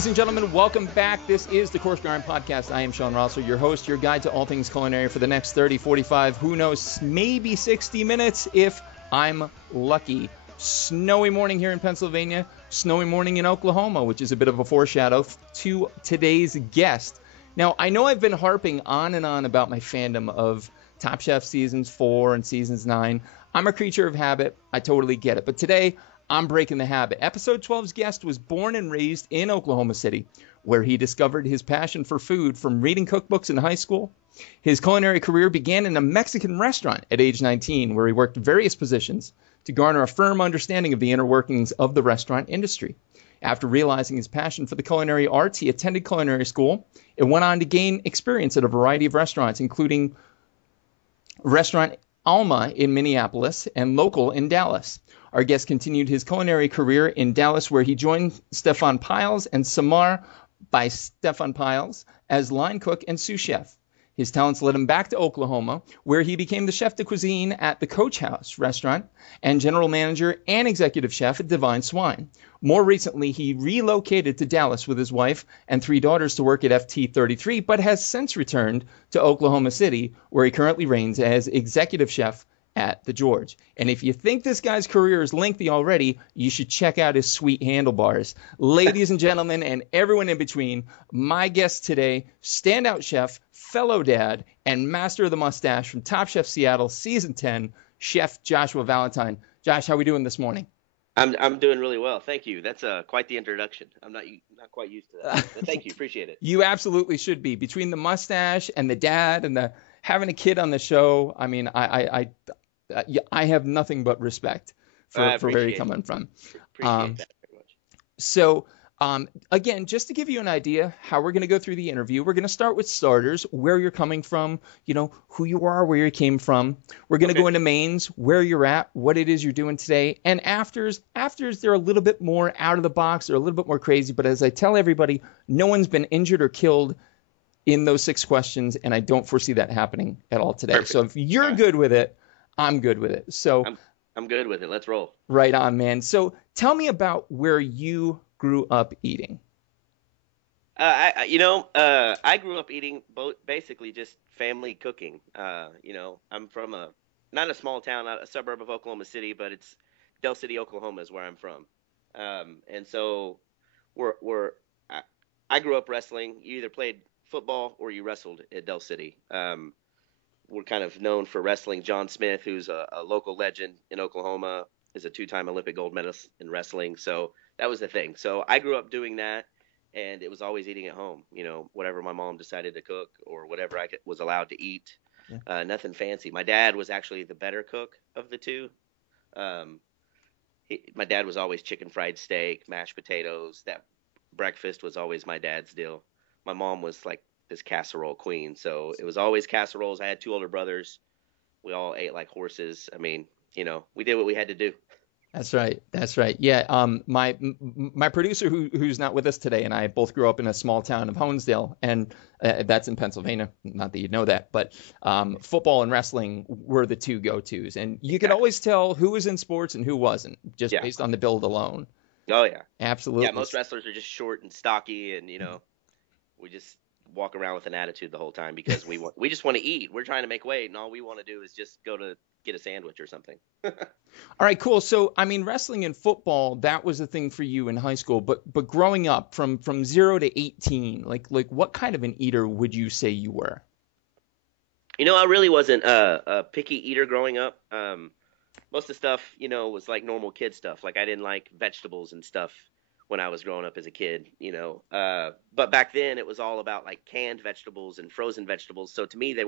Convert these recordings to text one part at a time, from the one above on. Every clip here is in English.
Ladies and gentlemen, welcome back. This is the Coarse Podcast. I am Sean Rosser, your host, your guide to all things culinary for the next 30, 45, who knows, maybe 60 minutes if I'm lucky. Snowy morning here in Pennsylvania, snowy morning in Oklahoma, which is a bit of a foreshadow to today's guest. Now, I know I've been harping on and on about my fandom of Top Chef Seasons 4 and Seasons 9. I'm a creature of habit. I totally get it. But today, I'm breaking the habit. Episode 12's guest was born and raised in Oklahoma City, where he discovered his passion for food from reading cookbooks in high school. His culinary career began in a Mexican restaurant at age 19, where he worked various positions to garner a firm understanding of the inner workings of the restaurant industry. After realizing his passion for the culinary arts, he attended culinary school and went on to gain experience at a variety of restaurants, including Restaurant Alma in Minneapolis and Local in Dallas. Our guest continued his culinary career in Dallas, where he joined Stefan Piles and Samar by Stefan Piles as line cook and sous chef. His talents led him back to Oklahoma, where he became the chef de cuisine at the Coach House restaurant and general manager and executive chef at Divine Swine. More recently, he relocated to Dallas with his wife and 3 daughters to work at Ep13, but has since returned to Oklahoma City, where he currently reigns as executive chef at the George. And if you think this guy's career is lengthy already, you should check out his sweet handlebars. Ladies and gentlemen, and everyone in between, my guest today, standout chef, fellow dad, and master of the mustache from Top Chef Seattle, Season 10, Chef Joshua Valentine. Josh, how are we doing this morning? I'm doing really well. Thank you. That's quite the introduction. I'm not quite used to that. But thank you. Appreciate it. You absolutely should be. Between the mustache and the dad and the having a kid on the show, I mean, I have nothing but respect for where you're coming from. Appreciate that very much. So, again, just to give you an idea how we're going to go through the interview, we're going to start with starters, where you're coming from, you know, who you are, where you came from. We're going to go into mains, where you're at, what it is you're doing today. And afters, they're a little bit more out of the box. They're a little bit more crazy. But as I tell everybody, no one's been injured or killed in those 6 questions, and I don't foresee that happening at all today. Perfect. So if you're good with it, I'm good with it. So I'm good with it. Let's roll. Right on, man. So tell me about where you grew up eating. I grew up eating basically just family cooking. I'm from not a small town, not a suburb of Oklahoma City, but it's Del City, Oklahoma is where I'm from. And so I grew up wrestling. You either played football or you wrestled at Del City. We're kind of known for wrestling. John Smith, who's a local legend in Oklahoma, is a 2-time Olympic gold medalist in wrestling. So that was the thing. So I grew up doing that, and it was always eating at home. You know, whatever my mom decided to cook or whatever I was allowed to eat. Yeah. Nothing fancy. My dad was actually the better cook of the two. My dad was always chicken fried steak, mashed potatoes. That breakfast was always my dad's deal. My mom was like this casserole queen, so it was always casseroles. I had 2 older brothers. We all ate like horses. I mean, you know, we did what we had to do. That's right. Yeah. My producer who's not with us today and I both grew up in a small town of Honesdale, and that's in Pennsylvania. Not that you know that, but football and wrestling were the 2 go-tos, and you could always tell who was in sports and who wasn't just based on the build alone. Oh yeah, absolutely. Yeah, most wrestlers are just short and stocky, and you know, we just walk around with an attitude the whole time because we just want to eat. We're trying to make weight, and all we want to do is just go to get a sandwich or something. All right, cool. So, I mean, wrestling and football, that was a thing for you in high school, but growing up from 0 to 18, like what kind of an eater would you say you were? You know, I really wasn't a picky eater growing up. Most of the stuff, you know, was like normal kid stuff. Like I didn't like vegetables and stuff when I was growing up as a kid, you know. But back then it was all about like canned vegetables and frozen vegetables. So to me, they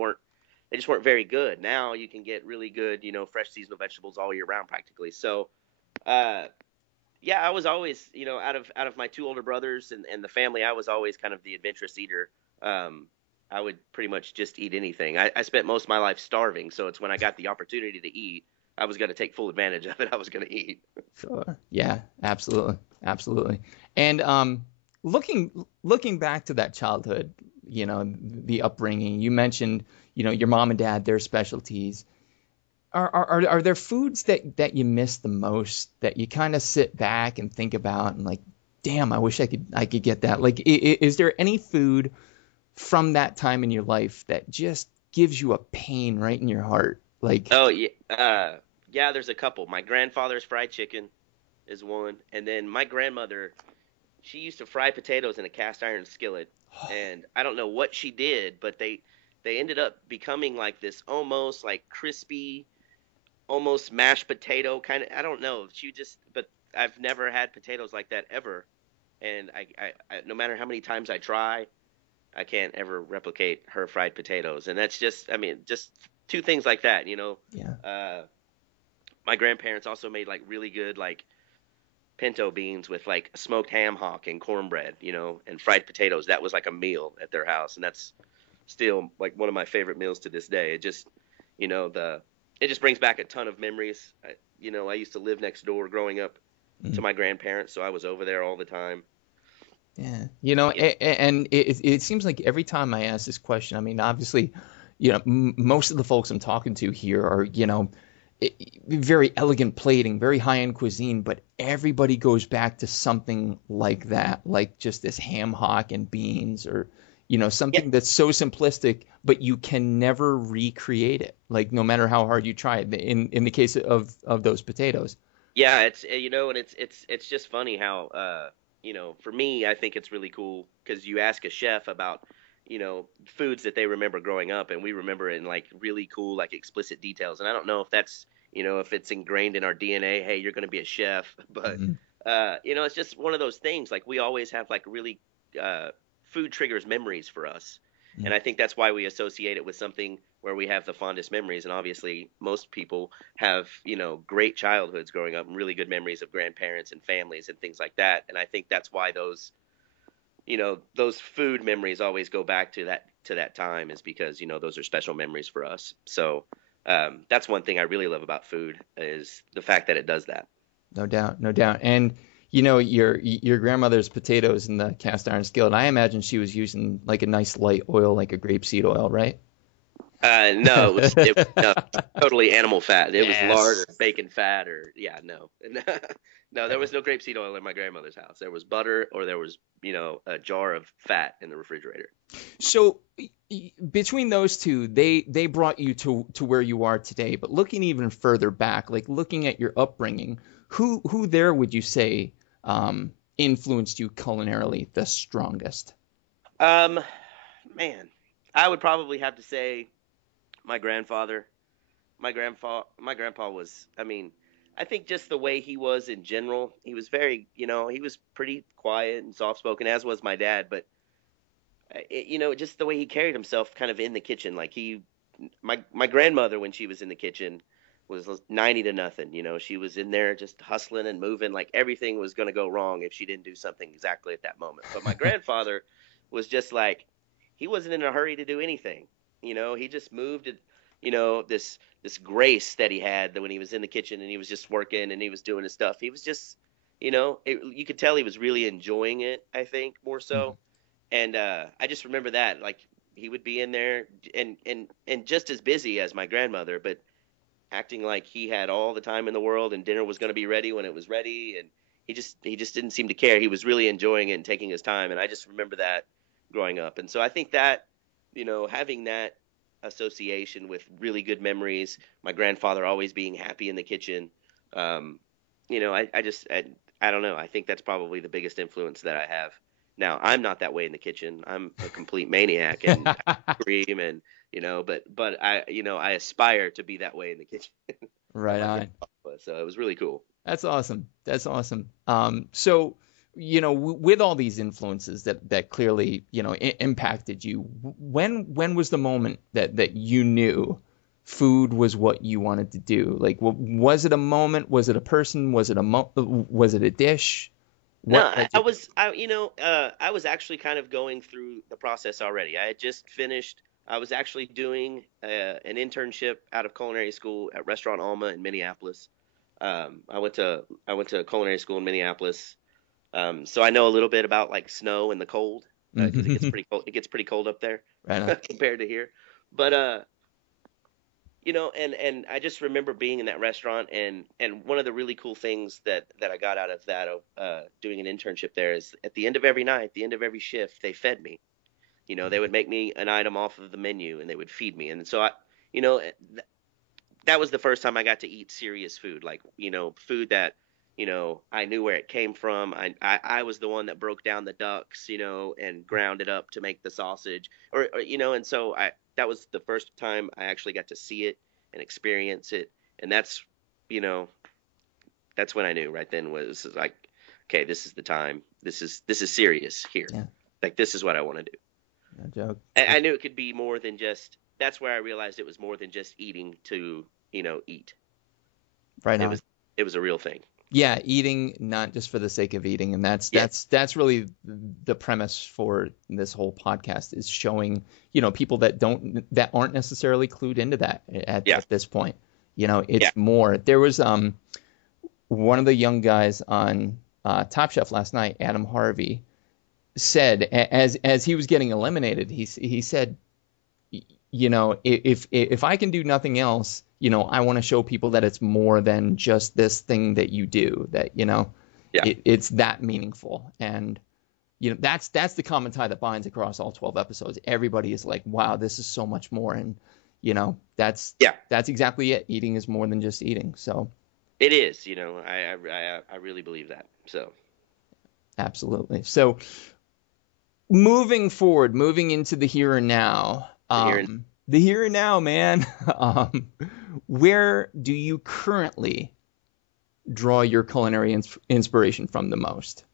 just weren't very good. Now you can get really good, you know, fresh seasonal vegetables all year round practically. So, I was always, you know, out of my 2 older brothers and the family, I was always kind of the adventurous eater. I would pretty much just eat anything. I spent most of my life starving. So it's when I got the opportunity to eat, I was going to take full advantage of it. I was going to eat. Sure. Yeah, absolutely. And looking back to that childhood, you know, the upbringing, you mentioned, you know, your mom and dad, their specialties. Are there foods that you miss the most, that you kind of sit back and think about and like, damn, I wish I could get that. Like, is there any food from that time in your life that just gives you a pain right in your heart? Like, Oh yeah, yeah. There's a couple. My grandfather's fried chicken is one, and then my grandmother, she used to fry potatoes in a cast iron skillet, and I don't know what she did, but they ended up becoming like this almost like crispy, almost mashed potato kind of. I don't know. She just, but I've never had potatoes like that ever, and no matter how many times I try, I can't ever replicate her fried potatoes, and that's just, I mean, just two things like that, you know. yeah. Uh, my grandparents also made like really good like pinto beans with like smoked ham hock and cornbread, you know, and fried potatoes. That was like a meal at their house, and that's still like one of my favorite meals to this day. It just, you know, the it just brings back a ton of memories. You know, I used to live next door growing up to Mm. my grandparents, so I was over there all the time. Yeah, you know, You know, and it seems like every time I ask this question, I mean, obviously, most of the folks I'm talking to here are, very elegant plating, very high-end cuisine, but everybody goes back to something like that, like just this ham hock and beans, or, yeah, something that's so simplistic, but you can never recreate it, like no matter how hard you try. In the case of those potatoes. yeah, it's you know, and it's just funny how you know, for me, I think it's really cool because you ask a chef about, you know, foods that they remember growing up, and we remember it in like really cool, like explicit details. And I don't know if that's, you know, if it's ingrained in our DNA. Hey, you're going to be a chef, but Mhm. you know, it's just one of those things. Like we always have like really uh, food triggers memories for us, and I think that's why we associate it with something where we have the fondest memories. And obviously, most people have, you know, great childhoods growing up and really good memories of grandparents and families and things like that. And I think that's why those, you know, those food memories always go back to that time, is because, you know, those are special memories for us. So that's one thing I really love about food, is the fact that it does that. No doubt, no doubt. And your grandmother's potatoes in the cast iron skillet, I imagine she was using like a nice light oil, like a grapeseed oil, right? No, it was no, totally animal fat. It was lard or Yes. bacon fat, or yeah, no, no, there was no grapeseed oil in my grandmother's house. There was butter, or there was, you know, a jar of fat in the refrigerator. So between those two, they brought you to where you are today. But looking even further back, like looking at your upbringing, who there would you say influenced you culinarily the strongest? Um, Man, I would probably have to say my grandfather. My grandpa was, I mean, I think just the way he was in general, he was very, you know, he was pretty quiet and soft spoken, as was my dad. But you know, just the way he carried himself, kind of in the kitchen, like my grandmother, when she was in the kitchen, was 90 to nothing. You know, she was in there just hustling and moving, like everything was going to go wrong if she didn't do something exactly at that moment. But my grandfather was just like, he wasn't in a hurry to do anything. You know, he just moved it. You know, this grace that he had, that when he was in the kitchen and he was just working and he was doing his stuff, he was just, you know, you could tell he was really enjoying it. I think more Mhm. so. And I just remember that, like, he would be in there and just as busy as my grandmother, but acting like he had all the time in the world and dinner was going to be ready when it was ready. And he just didn't seem to care. He was really enjoying it and taking his time. And I just remember that growing up. And so I think that, you know, having that association with really good memories, my grandfather always being happy in the kitchen, um, you know, I don't know. I think that's probably the biggest influence that I have. Now, I'm not that way in the kitchen. I'm a complete maniac and I scream, and, you know, but I, you know, I aspire to be that way in the kitchen, like Right my on. grandpa was. So it was really cool. That's awesome. That's awesome. So, with all these influences that clearly, impacted you, when was the moment that you knew food was what you wanted to do? Like, was it a moment? Was it a person? Was it a dish? No, What led I you? was, you know, I was actually kind of going through the process already. I had just finished. I was actually doing an internship out of culinary school at Restaurant Alma in Minneapolis. I went to culinary school in Minneapolis, so I know a little bit about like snow and the cold, because it gets pretty cold. It gets pretty cold up there Right on. compared to here. But and I just remember being in that restaurant, and one of the really cool things that I got out of that doing an internship there is at the end of every night, the end of every shift, they fed me. They would make me an item off of the menu and they would feed me, and so you know, that was the first time I got to eat serious food, like, food that, I knew where it came from. I was the one that broke down the ducks, and ground it up to make the sausage, and so that was the first time I actually got to see it and experience it. And you know, that's when I knew right then was like, okay, this is the time. This is serious here. Yeah. Like, this is what I want to do. No joke. I knew it could be more than just, that's where I realized it was more than just eating to, eat. Right on. It was a real thing. Yeah, eating not just for the sake of eating, and that's really the premise for this whole podcast, is showing, people that aren't necessarily clued into that at this point. It's more. There was one of the young guys on Top Chef last night, Adam Harvey, said as he was getting eliminated, he said, if I can do nothing else, I want to show people that it's more than just this thing that you do, that, it's that meaningful. And, that's the common tie that binds across all 12 episodes. Everybody is like, wow, this is so much more. And, that's exactly it. Eating is more than just eating. So it is, I really believe that. So. Absolutely. So moving forward, moving into the here and now, the here and now, man. Where do you currently draw your culinary inspiration from the most?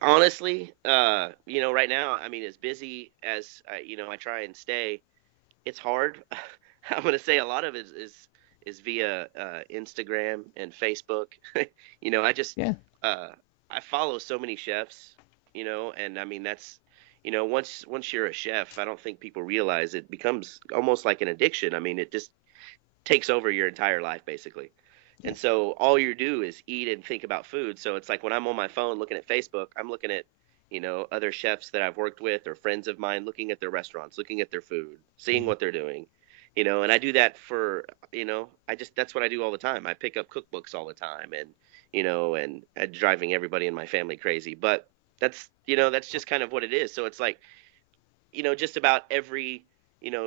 Honestly, right now, as busy as I try and stay, it's hard. I'm going to say a lot of it is via Instagram and Facebook. I follow so many chefs, and that's, once you're a chef, I don't think people realize it becomes almost like an addiction. It just takes over your entire life, basically. Yeah. And so all you do is eat and think about food. So it's like when I'm on my phone looking at Facebook, I'm looking at, other chefs that I've worked with or friends of mine, looking at their restaurants, looking at their food, seeing what they're doing, and I do that for, that's what I do all the time. I pick up cookbooks all the time, and, and driving everybody in my family crazy. But that's just kind of what it is. So it's like, just about every,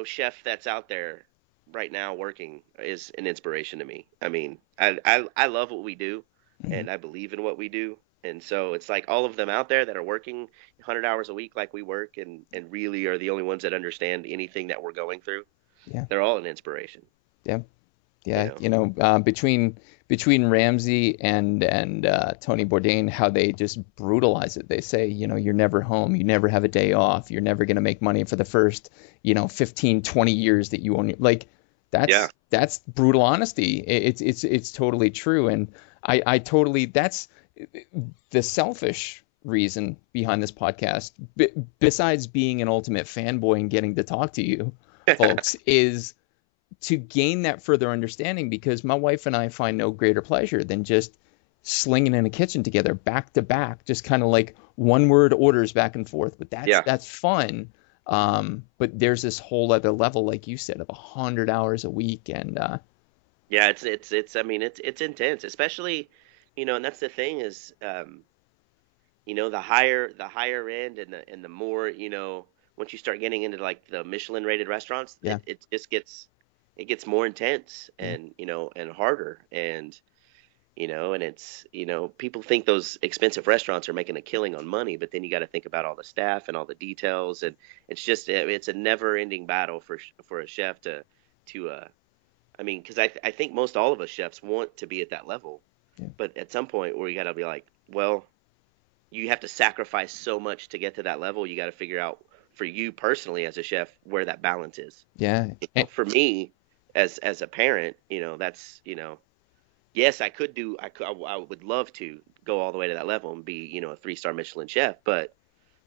chef that's out there right now working is an inspiration to me. I love what we do, and I believe in what we do. And so it's like all of them out there that are working 100 hours a week like we work, and really are the only ones that understand anything that we're going through. Yeah. They're all an inspiration. Yeah. Yeah. Between Ramsey and Tony Bourdain, how they just brutalize it. They say, you're never home. You never have a day off. You're never going to make money for the first, 15, 20 years that you own. Like, that's brutal honesty. It's totally true. And I totally, that's the selfish reason behind this podcast, besides being an ultimate fanboy and getting to talk to you folks, is to gain that further understanding, because my wife and I find no greater pleasure than just slinging in a kitchen together back to back, just kind of like one word orders back and forth. But that's fun. But there's this whole other level, like you said, of 100 hours a week. And it's intense, especially, and that's the thing is, the higher end and the more, once you start getting into like the Michelin rated restaurants, it just gets more intense and, and harder. And, and it's, people think those expensive restaurants are making a killing on money, but then you got to think about all the staff and all the details. And it's a never ending battle for a chef because I think most all of us chefs want to be at that level, but at some point where you got to be like, well, you have to sacrifice so much to get to that level. You got to figure out for you personally as a chef where that balance is. Yeah. For me, as a parent, that's, yes, I would love to go all the way to that level and be, a 3-star Michelin chef, but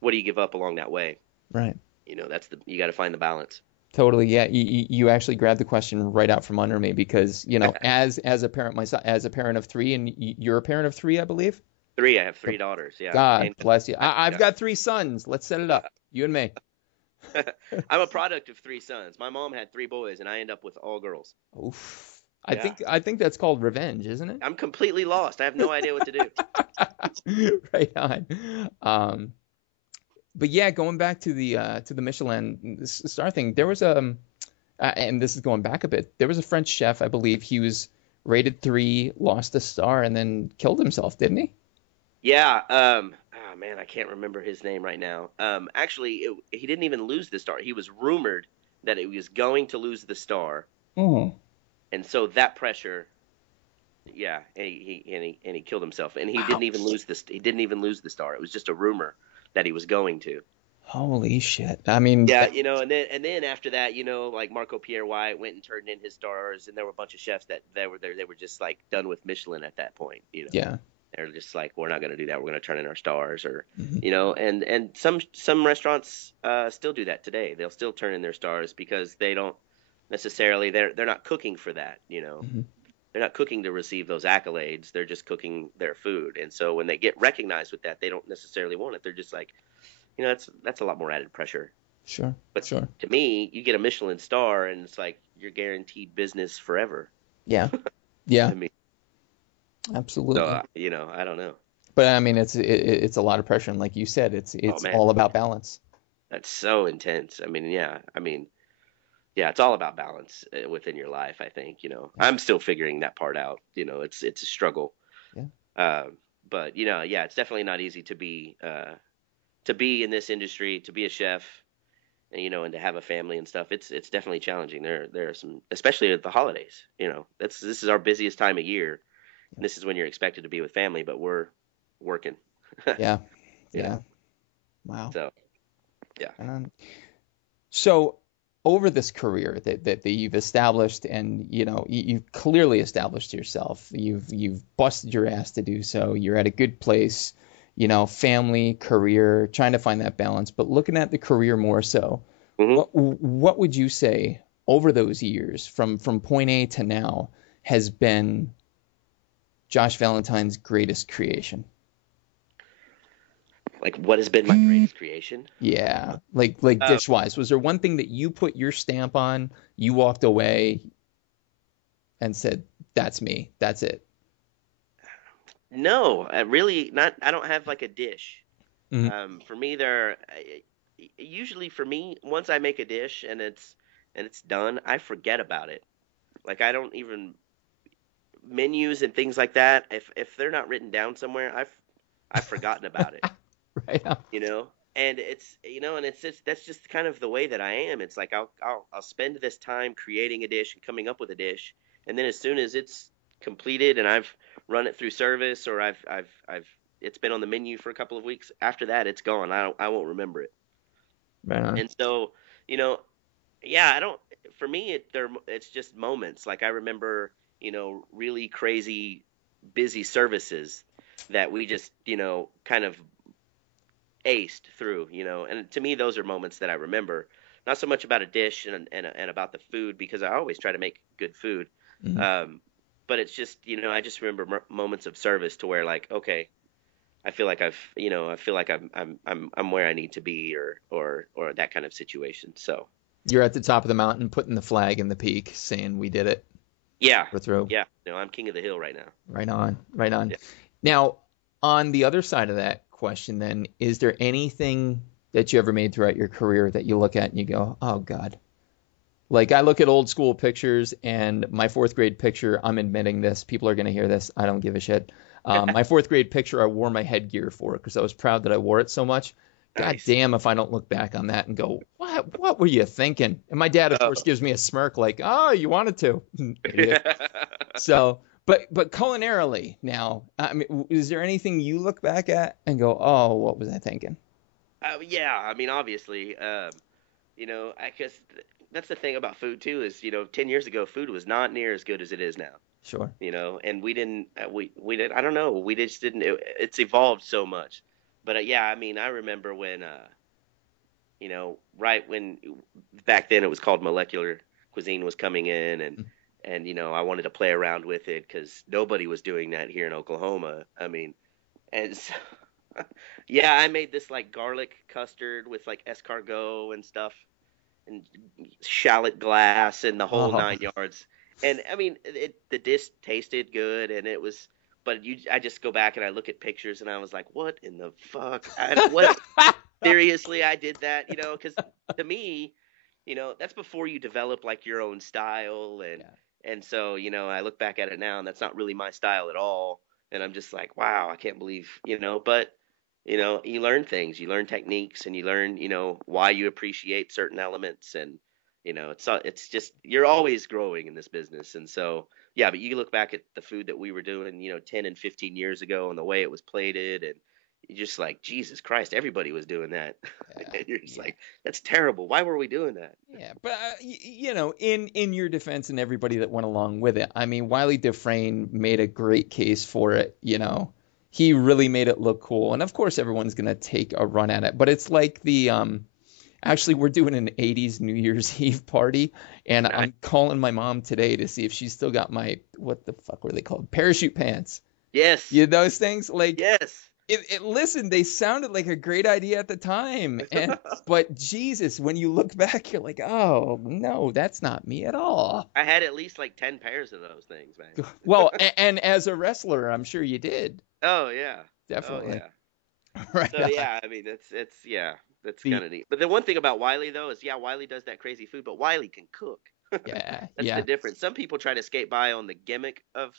what do you give up along that way? Right. You got to find the balance. Totally. Yeah. You actually grabbed the question right out from under me, because, as a parent myself, as a parent of 3, and you're a parent of 3, I believe. 3. I have 3 daughters. Yeah. God bless you. I've got 3 sons. Let's set it up. You and me. I'm a product of three sons. My mom had three boys, and I end up with all girls. Oof. Yeah. I think that's called revenge, isn't it? I'm completely lost. I have no idea what to do. Right on. Um, but yeah, going back to the Michelin star thing, there was and this is going back a bit. There was a French chef, I believe. He was rated 3, lost a star, and then killed himself, didn't he? Yeah. Oh man, I can't remember his name right now. Actually, he didn't even lose the star. He was rumored that he was going to lose the star, Oh. and so that pressure, yeah, and he killed himself, and he didn't even Ouch. lose this. He didn't even lose the star. It was just a rumor that he was going to. Holy shit. I mean, Yeah, and then after that, like Marco Pierre White went and turned in his stars, and there were a bunch of chefs that they were there. They were just like done with Michelin at that point. yeah. They're just like, we're not going to do that. We're going to turn in our stars, or Mhm. and some restaurants still do that today. They'll still turn in their stars because they don't necessarily they're not cooking for that. Mhm. They're not cooking to receive those accolades. They're just cooking their food, and so when they get recognized with that, they don't necessarily want it. They're just like, that's a lot more added pressure. Sure. But Sure. to me, you get a Michelin star, and it's like you're guaranteed business forever. Yeah. Yeah. I mean, so Absolutely. I don't know. But I mean, it's a lot of pressure, and like you said, Oh it's man, all about balance. that's so intense. I mean, yeah. I mean, yeah, it's all about balance within your life. I think. Yeah. I'm still figuring that part out. It's a struggle. Yeah. Uh, but yeah, it's definitely not easy to be in this industry, to be a chef, and to have a family and stuff. It's definitely challenging. There are some, especially at the holidays. This is our busiest time of year, and this is when you're expected to be with family, but we're working. Yeah. you know. Yeah. Wow. So yeah. Um, so over this career that you've established, and you've clearly established yourself. You've busted your ass to do so. You're at a good place, family, career, trying to find that balance. But looking at the career more so, hmm what would you say over those years from point A to now has been Josh Valentine's greatest creation? Like, what has been my greatest creation? Yeah, like Uh, dish wise, was there one thing that you put your stamp on, you walked away and said, "That's me. That's it." no, really not. I don't have like a dish. Mhm. For me, usually for me, once I make a dish and it's done, I forget about it. Like I don't even menus and things like that. If they're not written down somewhere, I've forgotten about it. Right on. You know, and it's just that's just kind of the way that I am. It's like I'll spend this time creating a dish and coming up with a dish, and then as soon as it's completed and I've run it through service or I've it's been on the menu for a couple of weeks, after that it's gone. I won't remember it. Right on. And so, you know, yeah, I don't. For me, it's just moments. Like I remember, really crazy busy services that we just, kind of aced through. And to me, those are moments that I remember. Not so much about a dish and about the food because I always try to make good food. Mhm. Um, but it's just, I just remember moments of service to where like, okay, I feel like I'm where I need to be or that kind of situation. So. You're at the top of the mountain, putting the flag in the peak, saying, "We did it. Yeah, We're through." yeah. No, I'm king of the hill right now. Right on. Right on. Yeah. Now, on the other side of that question, then, is there anything that you ever made throughout your career that you look at and you go, "Oh God"? Like I look at old school pictures and my fourth grade picture, I'm admitting this, people are going to hear this, I don't give a shit. My fourth grade picture, I wore my headgear for because I was proud that I wore it so much. God Nice. damn if I don't look back on that and go, what were you thinking? And my dad, of Oh. course, gives me a smirk like, oh, you wanted to. Idiot. So, but culinarily now, I mean, is there anything you look back at and go, oh, what was I thinking? Yeah, I mean, obviously, I guess that's the thing about food too is 10 years ago, food was not near as good as it is now. Sure. And we didn't, we did, I don't know, we just didn't. It's evolved so much. But yeah, I mean, I remember when, right when back then it was called molecular cuisine was coming in and I wanted to play around with it because nobody was doing that here in Oklahoma. I mean, and so, Yeah, I made this like garlic custard with like escargot and stuff, and shallot glass and the whole Oh, 9 yards. And I mean, the dish tasted good, and it was. But I just go back and I look at pictures, and I was like, "What in the fuck? What seriously? I did that, Because to me, that's before you develop like your own style, yeah. and so I look back at it now, and that's not really my style at all. And I'm just like, wow, I can't believe, But you learn things, you learn techniques, and you learn, why you appreciate certain elements, and it's just you're always growing in this business, and so yeah. But you look back at the food that we were doing, 10 and 15 years ago, and the way it was plated, and you're just like, Jesus Christ, everybody was doing that. Yeah, And you're just yeah, like, that's terrible. Why were we doing that? yeah. But in your defense and everybody that went along with it, I mean, Wiley Dufresne made a great case for it. He really made it look cool, and of course, everyone's gonna take a run at it. But it's like the. Actually, we're doing an 80s New Year's Eve party, and Nice. I'm calling my mom today to see if she's still got my, what the fuck were they called? Parachute pants. Yes. You those things? Like, Yes. listen, they sounded like a great idea at the time. But Jesus, when you look back, you're like, oh, no, that's not me at all. I had at least like 10 pairs of those things, man. Well, and as a wrestler, I'm sure you did. Oh yeah. Oh Definitely. yeah. Right So on. yeah, I mean it's yeah, that's The, kind of neat. But the one thing about Wiley though is yeah, Wiley does that crazy food, but Wiley can cook. yeah, That's the yeah. difference. Some people try to skate by on the gimmick of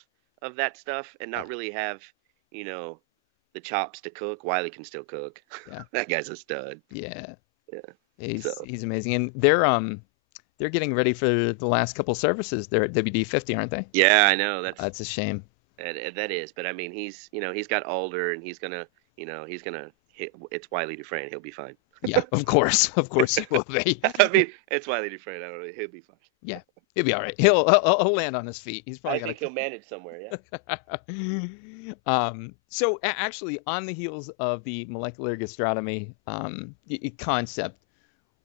that stuff and not really have, you know, the chops to cook. Wiley can still cook. Yeah. That guy's a stud. Yeah. Yeah. So He's amazing. And they're getting ready for the last couple services. They're at WD-50, aren't they? yeah, I know That's a shame. that is. But I mean, he's got older, and he's gonna hit. It's Wiley Dufresne. He'll be fine. Yeah, of course. Of course he will be. I mean, it's Wiley Dufresne. I don't know. He'll be fine. Yeah, he'll be all right. He'll land on his feet. He's I probably think he'll manage somewhere. Yeah. So actually, on the heels of the molecular gastronomy concept,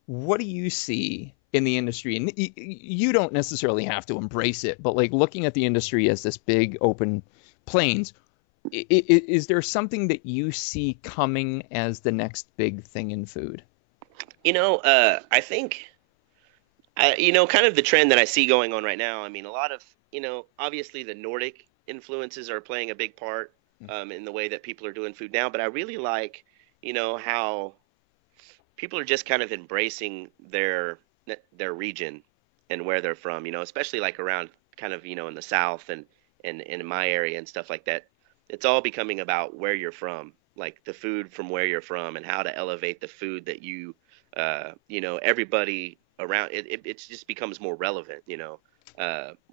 what do you see in the industry? And you don't necessarily have to embrace it, but like looking at the industry as this big open plains, is there something that you see coming as the next big thing in food? I think, kind of the trend that I see going on right now. I mean, a lot of, obviously the Nordic influences are playing a big part in the way that people are doing food now. But I really like, how people are just kind of embracing their region and where they're from. Especially like around kind of, in the South and in my area and stuff like that. It's all becoming about where you're from, like the food from where you're from, and how to elevate the food that everybody around it just becomes more relevant.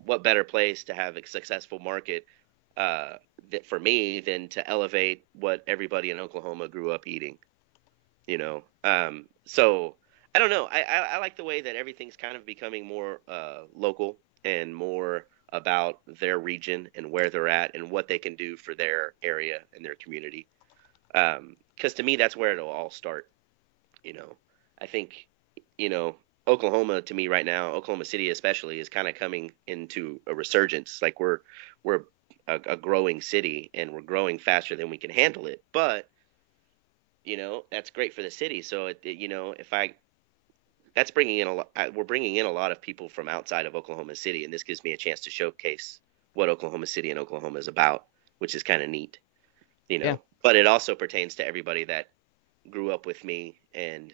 What better place to have a successful market for me than to elevate what everybody in Oklahoma grew up eating. So I don't know. I like the way that everything's kind of becoming more local and more about their region and where they're at and what they can do for their area and their community. Because to me, that's where it'll all start. I think, Oklahoma to me right now, Oklahoma City especially, is kind of coming into a resurgence. Like we're a growing city, and we're growing faster than we can handle it. But that's great for the city. So if I that's bringing in a lot. We're bringing in a lot of people from outside of Oklahoma City, and this gives me a chance to showcase what Oklahoma City and Oklahoma is about, which is kind of neat. Yeah. But it also pertains to everybody that grew up with me and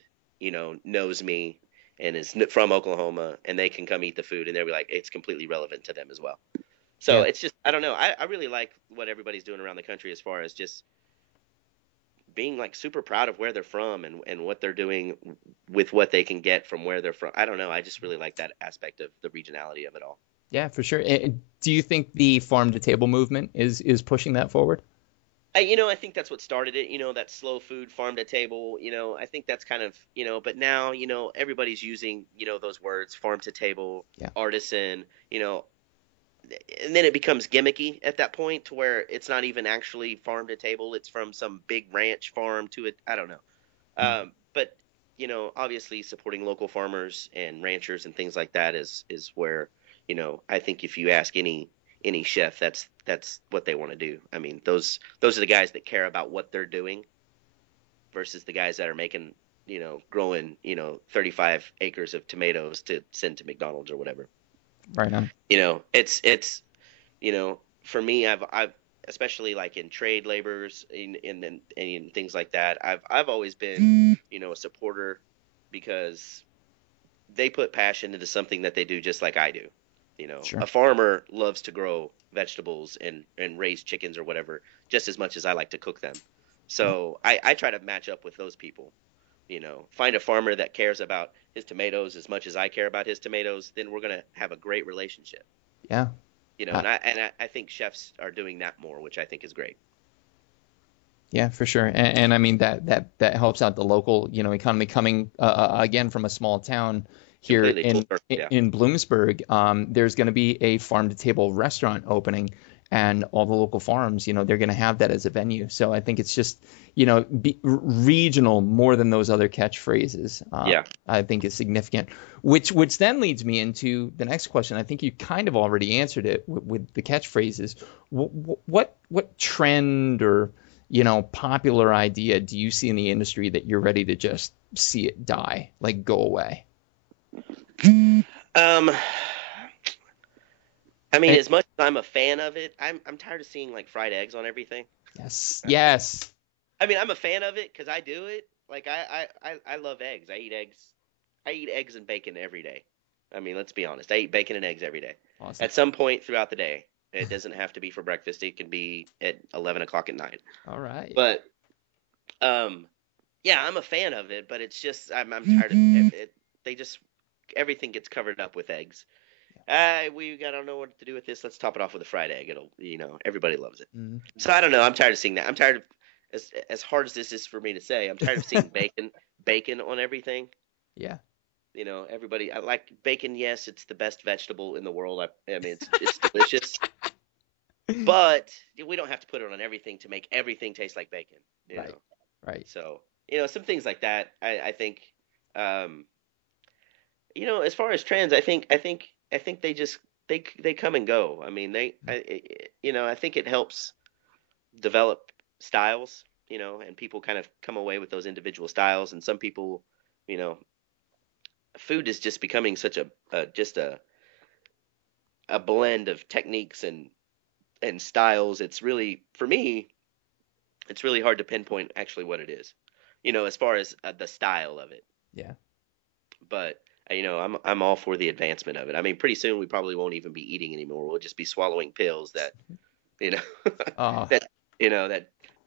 knows me and is from Oklahoma, and they can come eat the food, and they'll be like, it's completely relevant to them as well. So Yeah. it's just, I don't know. I really like what everybody's doing around the country as far as just being like super proud of where they're from and what they're doing with what they can get from where they're from. I don't know. I just really like that aspect of the regionality of it all. Yeah, for sure. Do you think the farm to table movement is pushing that forward? I think that's what started it, that slow food farm to table, I think that's kind of, but now, everybody's using, those words, farm to table, Yeah. artisan, and then it becomes gimmicky at that point to where it's not even actually farm to table. It's from some big ranch farm to it. I don't know. But, obviously supporting local farmers and ranchers and things like that is where, I think if you ask any chef, that's what they want to do. I mean, those are the guys that care about what they're doing versus the guys that are making, growing, 35 acres of tomatoes to send to McDonald's or whatever. Right on. It's for me, I've especially like in trade labors in things like that, I've always been, a supporter because they put passion into something that they do just like I do. Sure. A farmer loves to grow vegetables and raise chickens or whatever just as much as I like to cook them. Yeah. So I try to match up with those people. Find a farmer that cares about his tomatoes as much as I care about his tomatoes, then we're gonna have a great relationship. Yeah. Uh, And I think chefs are doing that more, which I think is great. yeah, for sure. And I mean that helps out the local, economy coming again from a small town here Completely full circle, yeah. in Bloomsburg. There's going to be a farm to table restaurant opening, and all the local farms, they're going to have that as a venue. So I think it's just, regional more than those other catchphrases. Yeah. I think is significant. Which then leads me into the next question. I think you kind of already answered it with the catchphrases. What trend or popular idea do you see in the industry that you're ready to just see it die, like go away? Um, I mean, And, as much as I'm a fan of it, I'm tired of seeing like fried eggs on everything. yes. I mean, I'm a fan of it because I do it. Like I love eggs. I eat eggs. I eat eggs and bacon every day. I mean, let's be honest. I eat bacon and eggs every day. Awesome. At some point throughout the day. It doesn't have to be for breakfast. It can be at 11 o'clock at night. All right. But yeah, I'm a fan of it. But it's just I'm tired of it. They just everything gets covered up with eggs. We I don't know what to do with this. Let's top it off with a fried egg. It'll everybody loves it. Mm, So I don't know. I'm tired of seeing that. I'm tired of as hard as this is for me to say. I'm tired of seeing bacon on everything. yeah. Everybody. I like bacon. Yes, it's the best vegetable in the world. I mean, it's delicious. But we don't have to put it on everything to make everything taste like bacon. Right. Right. So some things like that. I think. As far as trends, I think they come and go. I mean, I think it helps develop styles. And people kind of come away with those individual styles, and some people, you know, food is just becoming such a blend of techniques and styles. It's really, for me, it's really hard to pinpoint actually what it is, as far as the style of it. Yeah. But I'm all for the advancement of it. I mean, pretty soon we probably won't even be eating anymore. We'll just be swallowing pills that, you know, Oh. that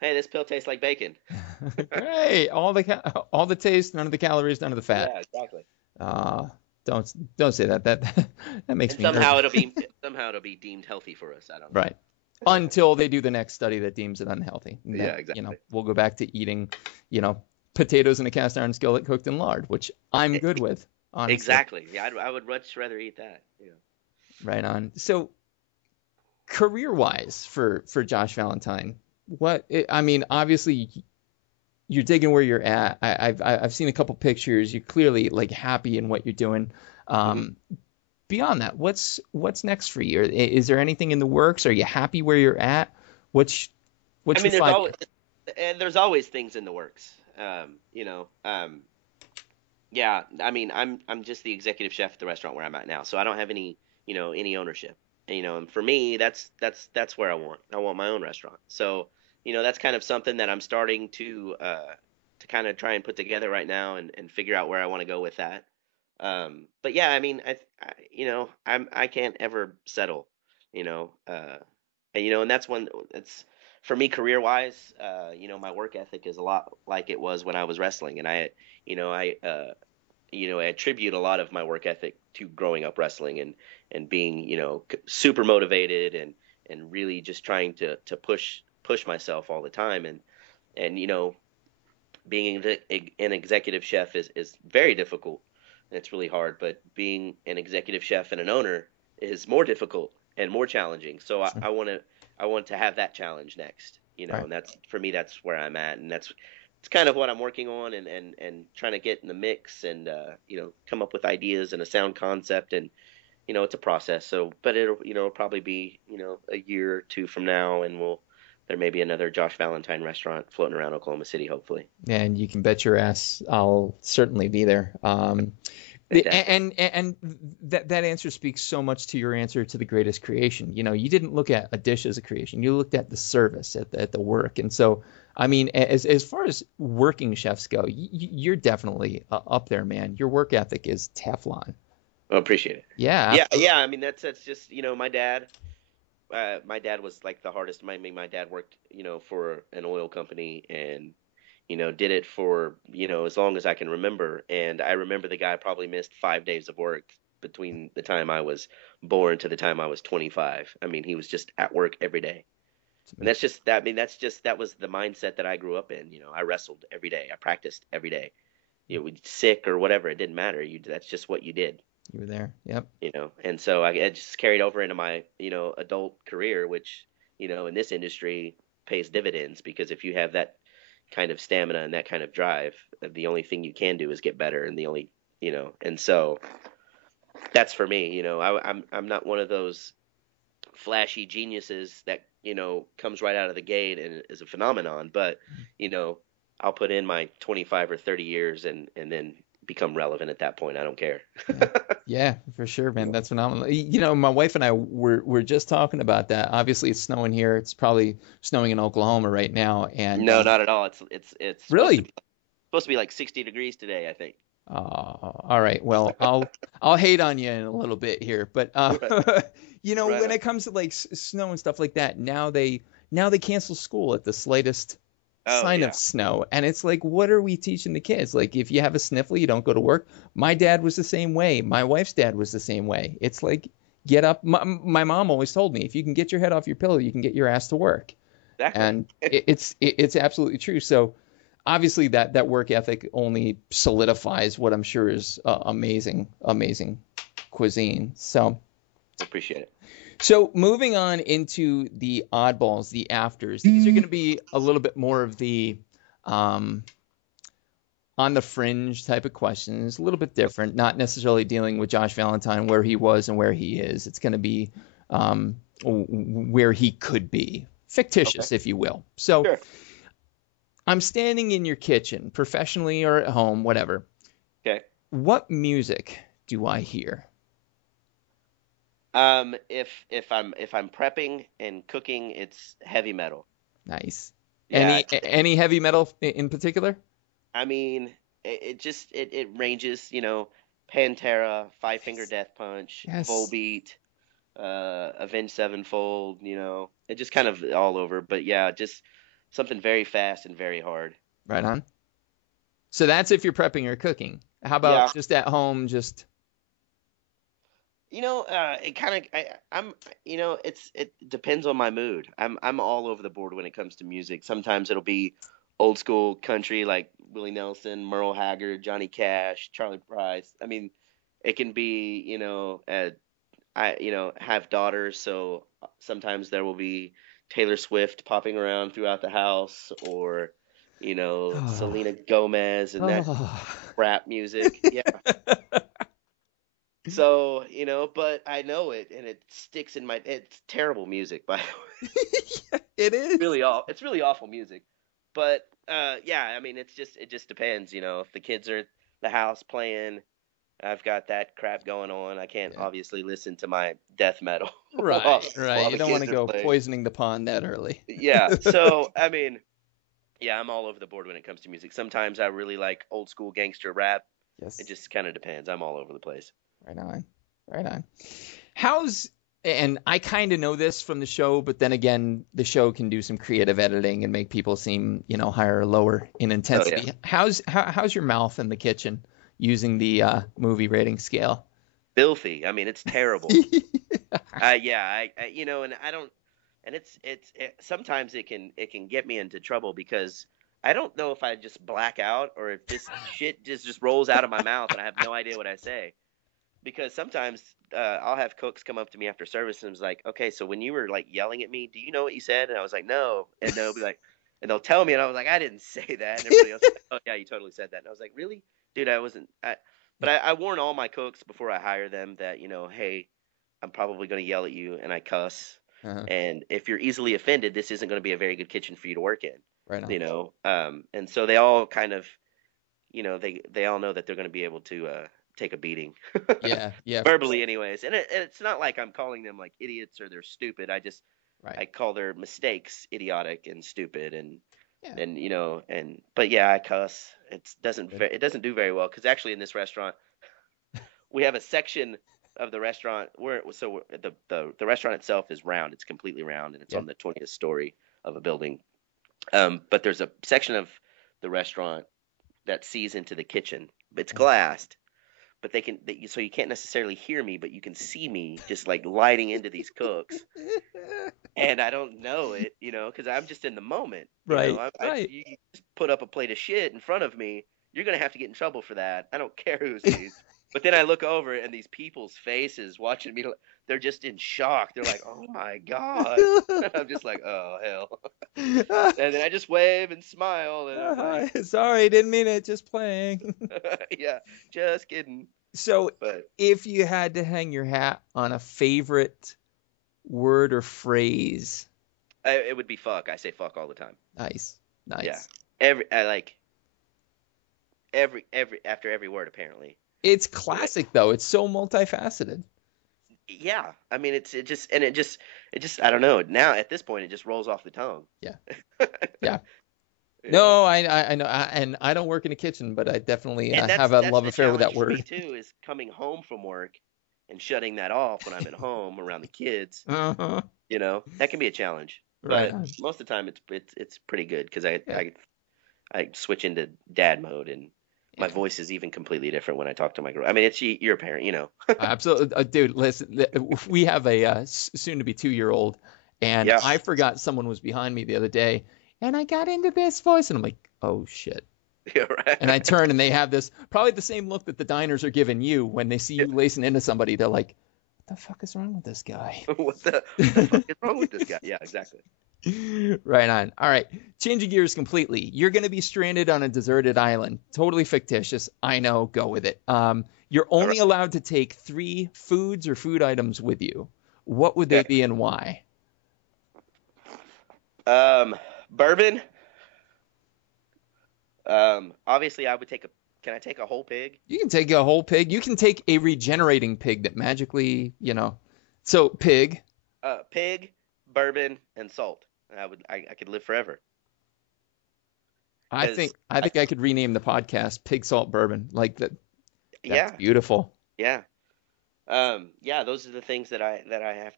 hey, this pill tastes like bacon. Hey, all the taste, none of the calories, none of the fat. Yeah, exactly. Uh, don't say that. That makes And me somehow nervous. it'll be deemed healthy for us. I don't know. Right. Until they do the next study that deems it unhealthy. And Yeah, then, exactly. we'll go back to eating, potatoes in a cast iron skillet cooked in lard, which I'm good with, honestly. Exactly. Yeah, I would much rather eat that. Yeah. Right on. So, career-wise for Josh Valentine, I mean, obviously you're digging where you're at. I've seen a couple pictures. You're clearly like happy in what you're doing. Beyond that, what's next for you? Is there anything in the works? Are you happy where you're at? What's I mean, your there's always things in the works. Yeah. I mean, I'm just the executive chef at the restaurant where I'm at now, so I don't have any ownership. And for me, that's where I want my own restaurant. So, that's kind of something that I'm starting to kind of try and put together right now and figure out where I want to go with that. But yeah, I mean, I can't ever settle, and that's one it's for me career wise. My work ethic is a lot like it was when I was wrestling, and I attribute a lot of my work ethic to growing up wrestling and being, super motivated and really just trying to push myself all the time. And being an executive chef is very difficult. And it's really hard, but being an executive chef and an owner is more difficult and more challenging. So Sure. I want to have that challenge next, Right. and that's for me, that's where I'm at. And it's kind of what I'm working on and trying to get in the mix and, come up with ideas and a sound concept. And, it's a process. So, but it'll probably be, a year or two from now, and there may be another Josh Valentine restaurant floating around Oklahoma City, hopefully. And you can bet your ass I'll certainly be there. Fantastic. And that answer speaks so much to your answer to the greatest creation. You know, you didn't look at a dish as a creation. You looked at the service, at the work. And so, I mean, as far as working chefs go, you're definitely up there, man. Your work ethic is Teflon. I appreciate it. Yeah, Yeah, absolutely. yeah. I mean, that's just, my dad was like the hardest. My dad worked, for an oil company, and did it for, as long as I can remember. And I remember the guy probably missed 5 days of work between the time I was born to the time I was 25. I mean, he was just at work every day. And that's just that. I mean, that was the mindset that I grew up in. I wrestled every day. I practiced every day. We sick or whatever, it didn't matter. That's just what you did. You were there. Yep. And so I just carried over into my, adult career, which, in this industry pays dividends, because if you have that kind of stamina and that kind of drive, the only thing you can do is get better. And and so that's for me. I'm not one of those flashy geniuses that, comes right out of the gate and is a phenomenon, but, I'll put in my 25 or 30 years and then become relevant at that point. I don't care. Yeah. Yeah, for sure, man. That's phenomenal. You know, my wife and I were just talking about that. Obviously, it's snowing here. It's probably snowing in Oklahoma right now. And No, not at all. It's really, supposed to be like 60 degrees today, I think. all right. Well, I'll hate on you in a little bit here, but Right, you know, right when on. it comes to like snow and stuff like that, now they cancel school at the slightest Oh sign of yeah, snow, and it's like, what are we teaching the kids? Like, if you have a sniffle, you don't go to work. My dad was the same way. My wife's dad was the same way. It's like, get up. My mom always told me, if you can get your head off your pillow, you can get your ass to work, exactly. and it's absolutely true. So obviously that work ethic only solidifies what I'm sure is amazing cuisine. Appreciate it. So moving on into the oddballs, the afters. These are going to be a little bit more of the um, on the fringe type of questions, a little bit different, not necessarily dealing with Josh Valentine where he was and where he is. It's going to be where he could be, Okay. fictitious, if you will. So Sure. I'm standing in your kitchen, professionally or at home, whatever. Okay. What music do I hear? If I'm prepping and cooking, it's heavy metal. Nice. Yeah, Any heavy metal in particular? I mean, it ranges, Pantera, Five Finger Nice. Death Punch, Yes. Volbeat, Avenged Sevenfold, it just kind of all over. But yeah, just something very fast and very hard. Right on. So that's if you're prepping or cooking. How Yeah, about just at home, just it kind of it depends on my mood. I'm all over the board when it comes to music. Sometimes it'll be old school country like Willie Nelson, Merle Haggard, Johnny Cash, Charlie Price. I mean, it can be, I have daughters, so sometimes there will be Taylor Swift popping around throughout the house, or oh, Selena Gomez and that oh. rap music. Yeah. So, but I know it and it sticks in my it's terrible music, by the way. It is. It's really awful music. But yeah, I mean it just depends, if the kids are at the house playing, I've got that crap going on. I can't Yeah. obviously listen to my death metal while Right, right. while You the don't want to kids are go playing. poisoning the pond that early. Yeah. So, I mean, yeah, I'm all over the board when it comes to music. Sometimes I really like old school gangster rap. It Yes. just kind of depends. I'm all over the place. Right on. Right on. How's and I kind of know this from the show, but then again, the show can do some creative editing and make people seem, higher or lower in Oh yeah. intensity. How's your mouth in the kitchen using the movie rating scale? Filthy. I mean, it's terrible. Yeah, and I don't, and sometimes it can get me into trouble because I don't know if I just black out or if this shit just rolls out of my mouth and I have no idea what I say. Because sometimes I'll have cooks come up to me after service and was like, okay, so when you were like yelling at me, do you know what you said? And I was like, no. And they'll be like, and they'll tell me, and I was like, I didn't say that. And everybody else is like, oh yeah, you totally said that. And I was like, really, dude, I wasn't. But I warn all my cooks before I hire them that hey, I'm probably going to yell at you and I cuss. Uh-huh. And if you're easily offended, this isn't going to be a very good kitchen for you to work in, Right on. you know. And so they all kind of, you know, they all know that they're going to be able to take a beating, Yeah, yeah, for verbally, sure. anyways. And it's not like I'm calling them like idiots or they're stupid. Right. I call their mistakes idiotic and stupid, Yeah. and you know, and but yeah, I cuss. Good. It doesn't do very well because actually in this restaurant we have a section of the restaurant where the restaurant itself is round. It's completely round and it's Yep. on the 20th story of a building. But there's a section of the restaurant that sees into the kitchen. It's Uh-huh. glassed, but so you can't necessarily hear me, but you can see me just like lighting into these cooks, and I don't know it, you know, because I'm just in the moment, you know. Right. Right. You just put up a plate of shit in front of me, you're gonna have to get in trouble for that. I don't care who sees. But then I look over and these people's faces watching me, they're just in shock. They're like, "Oh my god!" I'm just like, "Oh hell!" And then I just wave and smile, and I'm like, Sorry, didn't mean it. Just playing. "Yeah, just kidding." So, But if you had to hang your hat on a favorite word or phrase, it would be fuck. I say fuck all the time. nice, Yeah, nice. I like every after every word apparently. It's But classic though. It's so multifaceted. yeah, I mean it just I don't know. Now at this point it just rolls off the tongue. Yeah, yeah. You know. No, I know, and I don't work in a kitchen, but I definitely And have a that's love the affair with that challenge for me word. too is coming home from work and shutting that off when I'm at home around the kids. Uh-huh. You know, that can be a challenge. Right But on. most of the time it's pretty good because Yeah, I switch into dad mode and my yeah. voice is even completely different when I talk to my girl. I mean, you're a parent, you know. Absolutely, dude. Listen, we have a soon-to-be 2-year-old, and Yeah. I forgot someone was behind me the other day, and I got into this voice, and I'm like, oh shit. Yeah, And I right. turn, and they have this probably the same look that the diners are giving you when they see Yeah. you lacing into somebody. They're like, what the fuck is wrong with this guy? What the fuck is wrong with this guy? Yeah, exactly. Right on. All right. Changing gears completely. You're going to be stranded on a deserted island. Totally fictitious. I know. Go with it. You're All only right. allowed to take 3 foods or food items with you. What would they Okay. be and why? Bourbon. Obviously I would take a can I take a whole pig? You can take a whole pig. You can take a regenerating pig that magically, you know. So, pig. Pig, bourbon, and salt. I could live forever. Because I think I could rename the podcast Pig Salt Bourbon. Like that. That's yeah, beautiful. yeah. Yeah, those are the things that I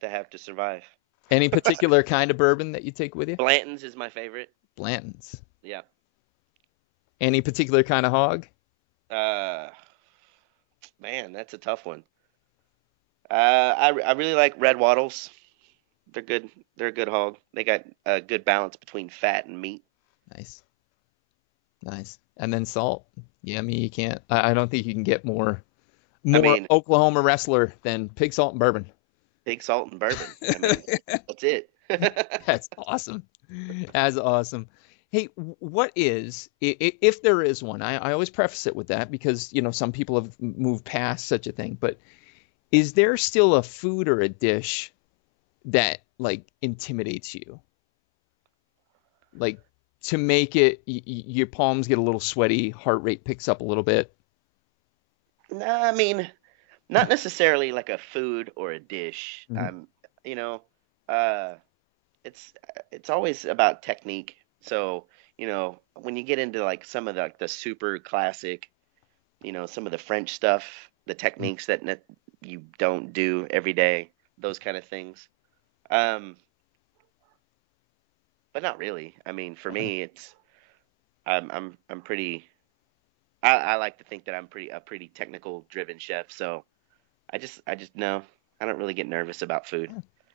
have to survive. Any particular kind of bourbon that you take with you? Blanton's is my favorite. Blanton's. Yeah. Any particular kind of hog? Uh, Man, that's a tough one. I really like red wattles. They're good. They're a good hog. They got a good balance between fat and meat. Nice. Nice. And then salt. Yeah, I mean you can't. I don't think you can get I more mean, Oklahoma wrestler than pig salt and bourbon. big salt and bourbon. I mean, that's it. That's awesome. That's awesome. Hey, what is if there is one? I always preface it with that because you know some people have moved past such a thing. But is there still a food or a dish that like intimidates you? Like to make it, your palms get a little sweaty, heart rate picks up a little bit. No, I mean, not necessarily like a food or a dish. Mhm. You know, uh, it's always about technique. So, you know, when you get into like some of the super classic, you know, some of the French stuff, the techniques that you don't do every day, those kind of things. Um, but not really. I mean, for Mhm. me, I'm pretty. I like to think that I'm a pretty technical driven chef. So I just no, I don't really get nervous about food.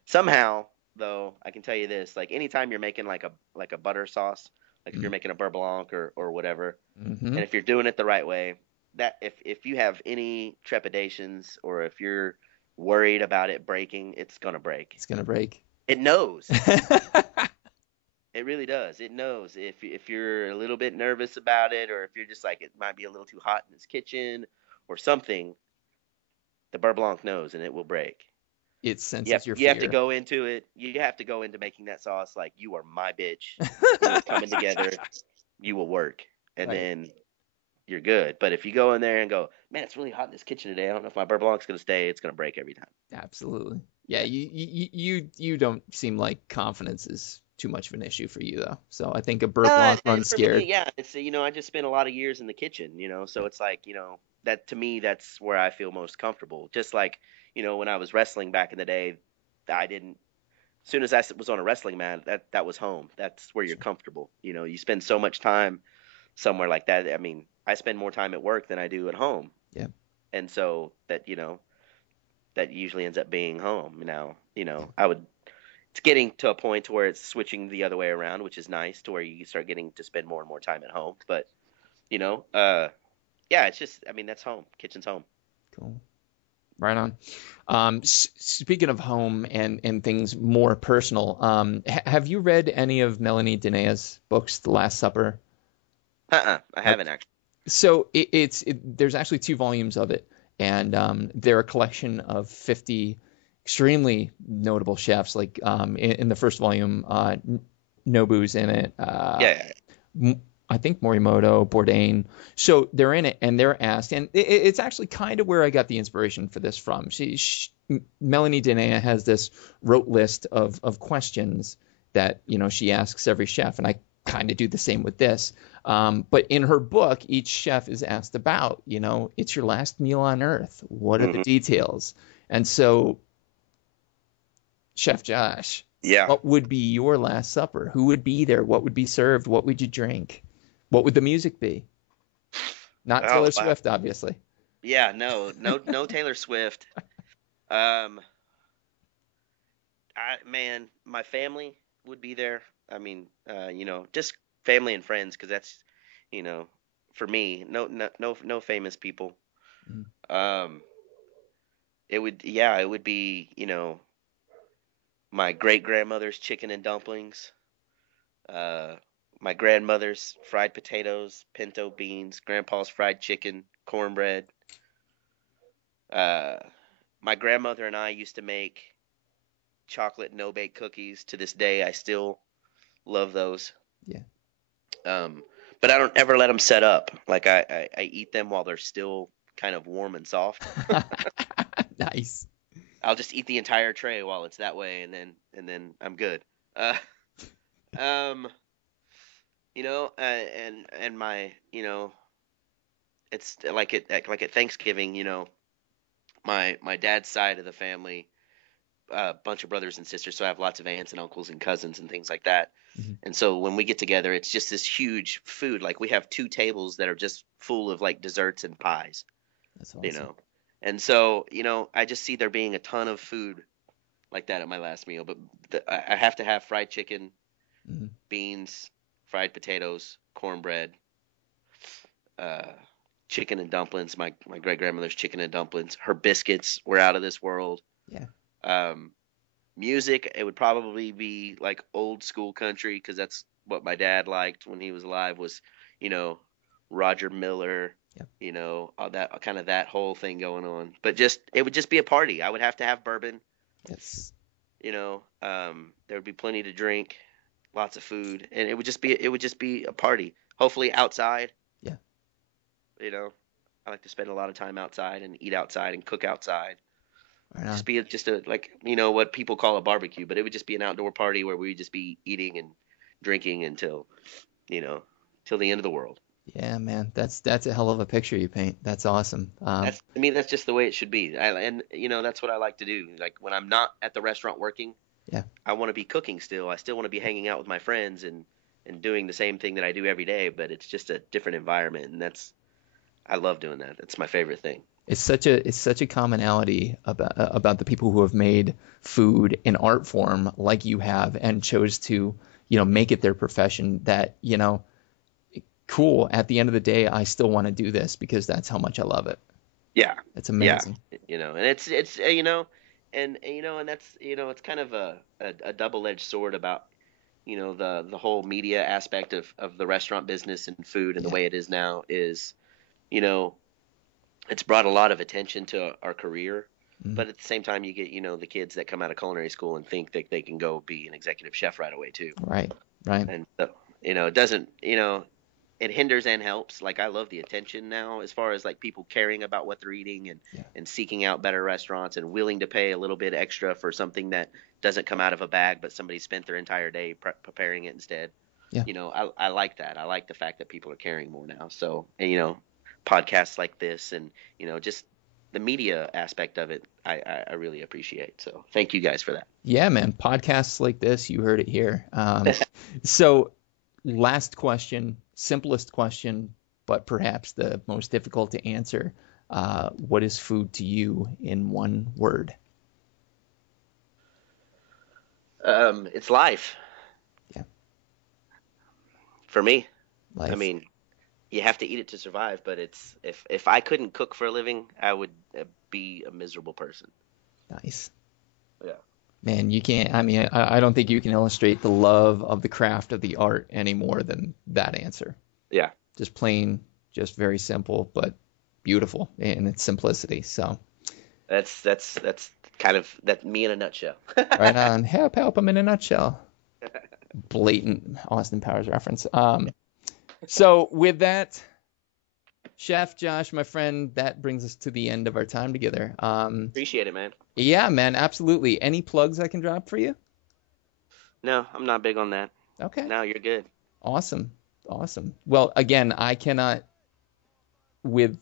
Somehow, though, I can tell you this: like anytime you're making like a butter sauce, like if you're making a beurre blanc or whatever, Mm-hmm. and if you're doing it the right way, that if you have any trepidations or if you're worried about it breaking, it's gonna break. It's gonna break. It knows. It really does. It knows if you're a little bit nervous about it, or if you're just like it might be a little too hot in this kitchen or something. The beurre blanc knows, and it will break. it senses your You have to fear. go into it. You have to go into making that sauce like you are my bitch. When it's coming together, you will work, and Right. then you're good. But if you go in there and go, man, it's really hot in this kitchen today. I don't know if my beurre blanc's gonna stay. It's gonna break every time. Absolutely. Yeah, Yeah. you don't seem like confidence is too much of an issue for you though. So I think a Burt Uh, Blanc runs for me, scared. yeah, it's I just spent a lot of years in the kitchen, so it's like that to me that's where I feel most comfortable. Just like when I was wrestling back in the day, I didn't. As soon as was on a wrestling mat, that was home. That's where you're Sure. comfortable. You spend so much time somewhere like that. I mean, I spend more time at work than I do at home, Yeah. and so that usually ends up being home. Now, Yeah. I would. It's getting to a point to where it's switching the other way around, which is nice, to where you start getting to spend more and more time at home. But you know, uh, yeah, it's just. I mean, that's home. Kitchen's home. Cool. Right on. Speaking of home and things more personal, have you read any of Melanie Denea's books, The Last Supper? I haven't actually. So there's actually two volumes of it, and they're a collection of 50 extremely notable chefs. Like in the first volume, Nobu's in it. Yeah. I think Morimoto, Bourdain. So they're in it, and they're asked, and it's actually kind of where I got the inspiration for this from. Melanie Denea has this rote list of questions that she asks every chef, and I kind of do the same with this. But in her book, each chef is asked about, it's your last meal on earth. What are the Hmm. details? And so, Chef Josh, Yeah. what would be your last supper? Who would be there? What would be served? What would you drink? What would the music be? Not Oh Taylor wow. Swift, obviously. Yeah. No Taylor Swift. Um. Man, my family would be there. I mean, just family and friends, because that's, you know, for me, no famous people. Mm. Um, it would be, my great grandmother's chicken and dumplings, uh, my grandmother's fried potatoes, pinto beans, grandpa's fried chicken, cornbread. Uh, my grandmother and I used to make chocolate no bake cookies. To this day, I still love those. Yeah. Um, but I don't ever let them set up. Like I eat them while they're still kind of warm and soft. Nice. I'll just eat the entire tray while it's that way, and then I'm good. Uh, um, and my, it's like at Thanksgiving, my dad's side of the family, a bunch of brothers and sisters, so I have lots of aunts and uncles and cousins and things like that. Mhm. And so when we get together, it's just this huge food. Like we have two tables that are just full of like desserts and pies, That's you awesome. know. And so, I just see there being a ton of food like that at my last meal. But I have to have fried chicken, Mhm. beans, fried potatoes, cornbread, uh, chicken and dumplings. My great grandmother's chicken and dumplings. Her biscuits were out of this world. Yeah. Um, Music, it would probably be like old school country, because that's what my dad liked when he was alive, was, you know, Roger Miller, Yeah. all that kind of that whole thing going on. But just it would just be a party. I would have to have bourbon, Yes. there would be plenty to drink, lots of food, and it would just be a party. Hopefully outside, Yeah. you know. I like to spend a lot of time outside and eat outside and cook outside. Right Just on. be just a like what people call a barbecue, but it would just be an outdoor party where we would just be eating and drinking until you know till the end of the world. Yeah, man. That's a hell of a picture you paint. That's awesome. That's just the way it should be. And that's what I like to do. Like when I'm not at the restaurant working, Yeah. I want to be cooking still. I still want to be hanging out with my friends and doing the same thing that I do every day, but it's just a different environment, and I love doing that. That's my favorite thing. It's such a commonality about the people who have made food an art form like you have and chose to, make it their profession that, cool. At the end of the day, I still want to do this because that's how much I love it. Yeah, It's yeah, amazing. and it's and that's it's kind of a double-edged sword about the whole media aspect of the restaurant business and food, and the Yeah. way it is now is you know it's brought a lot of attention to our career, But at the same time, you get, the kids that come out of culinary school and think that they can go be an executive chef right away too. Right. And so, it doesn't, it hinders and helps. Like, I love the attention now, as far as like people caring about what they're eating and seeking out better restaurants and willing to pay a little bit extra for something that doesn't come out of a bag, but somebody spent their entire day preparing it instead. Yeah. I like that. I like the fact that people are caring more now. So, and, podcasts like this and, just the media aspect of it, I really appreciate. So thank you guys for that. Yeah, man. Podcasts like this, you heard it here. So last question, simplest question, but perhaps the most difficult to answer. What is food to you in one word? It's life. Yeah. For me, Life. I mean, you have to eat it to survive, but it's if I couldn't cook for a living, I would be a miserable person. Nice. Yeah. Man, you can't, I don't think you can illustrate the love of the craft of the art any more than that answer. Yeah. Just plain, just very simple, but beautiful in its simplicity. So that's kind of me in a nutshell. right on. Help them in a nutshell. Blatant Austin Powers reference. So with that, Chef Josh, my friend, that brings us to the end of our time together. Appreciate it, man. Yeah, man, absolutely. Any plugs I can drop for you? No, I'm not big on that. Okay. No, you're good. Awesome. Well, again, I cannot, with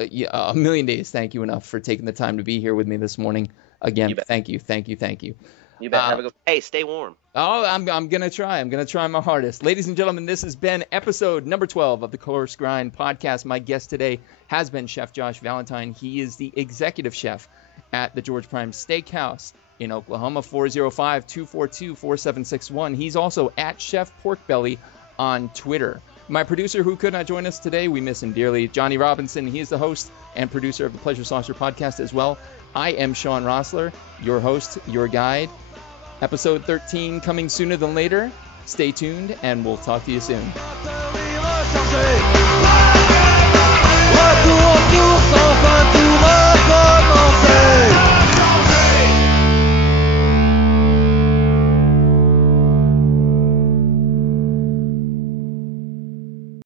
a million days, thank you enough for taking the time to be here with me this morning. Again, thank you. You bet. Have a good. Hey, stay warm. Oh, I'm gonna try. I'm gonna try my hardest. Ladies and gentlemen, this has been episode number 12 of the Coarse Grind podcast. My guest today has been Chef Josh Valentine. He is the executive chef at the George Prime Steakhouse in Oklahoma. 405-242-4761. He's also at Chef Porkbelly on Twitter. My producer, who could not join us today, we miss him dearly, Johnny Robinson. He is the host and producer of the Pleasure Saucer podcast as well. I am Sean Rossler, your host, your guide. Episode 13 coming sooner than later. Stay tuned, and we'll talk to you soon.